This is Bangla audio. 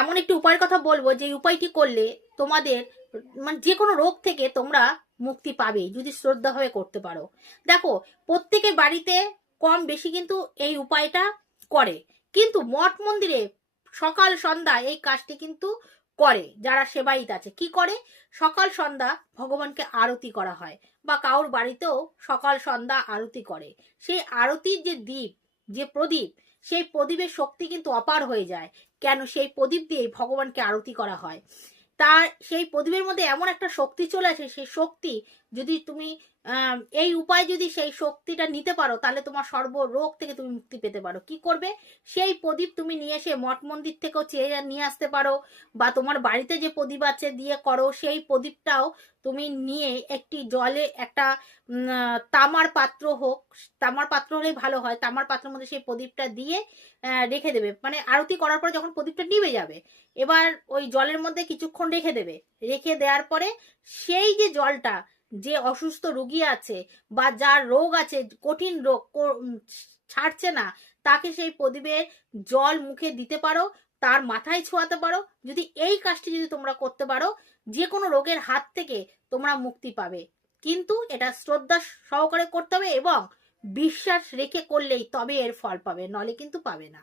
এমন একটি উপায়ের কথা বলবো যে উপায়টি করলে তোমাদের মানে যে কোনো রোগ থেকে তোমরা মুক্তি পাবে যদি শ্রদ্ধাভাবে করতে পারো। দেখো, প্রত্যেকের বাড়িতে কম বেশি কিন্তু এই উপায়টা করে, কিন্তু মঠ মন্দিরে সকাল সন্ধ্যা এই কাজটি কিন্তু করে। যারা সেবায়িত আছে কি করে, সকাল সন্ধ্যা ভগবানকে আরতি করা হয়, বা কারোর বাড়িতেও সকাল সন্ধ্যা আরতি করে। সেই আরতির যে দ্বীপ, যে প্রদীপ, সেই প্রদীপের শক্তি কিন্তু অপার হয়ে যায়। কেন, সেই প্রদীপ দিয়ে ভগবানকে আরতি করা হয়। তার সেই প্রদীপের মধ্যে এমন একটা শক্তি চলে আসে, সেই শক্তি যদি তুমি এই উপায় যদি সেই শক্তিটা নিতে পারো, তাহলে তোমার সর্ব রোগ থেকে তুমি মুক্তি পেতে পারো। কি করবে, সেই প্রদীপ তুমি নিয়ে এসে মঠ মন্দির থেকেও চেয়ে নিয়ে আসতে পারো, বা তোমার বাড়িতে যে প্রদীপ আছে দিয়ে করো, সেই প্রদীপটাও তুমি নিয়ে একটি জলে একটা তামার পাত্র হোক, তামার পাত্র হলেই ভালো হয়, তামার পাত্রের মধ্যে সেই প্রদীপটা দিয়ে রেখে দেবে। মানে আরতি করার পরে যখন প্রদীপটা নিভে যাবে, এবার ওই জলের মধ্যে কিছুক্ষণ রেখে দেবে। রেখে দেওয়ার পরে সেই যে জলটা, যে অসুস্থ রোগী আছে বা যার রোগ আছে, কঠিন রোগ ছাড়ছে না, তাকে সেই প্রদীপের জল মুখে দিতে পারো, তার মাথায় ছোঁয়াতে পারো। যদি এই কাজটি যদি তোমরা করতে পারো, যে কোনো রোগের হাত থেকে তোমরা মুক্তি পাবে। কিন্তু এটা শ্রদ্ধা সহকারে করতে হবে এবং বিশ্বাস রেখে করলেই তবে এর ফল পাবে, নলে কিন্তু পাবে না।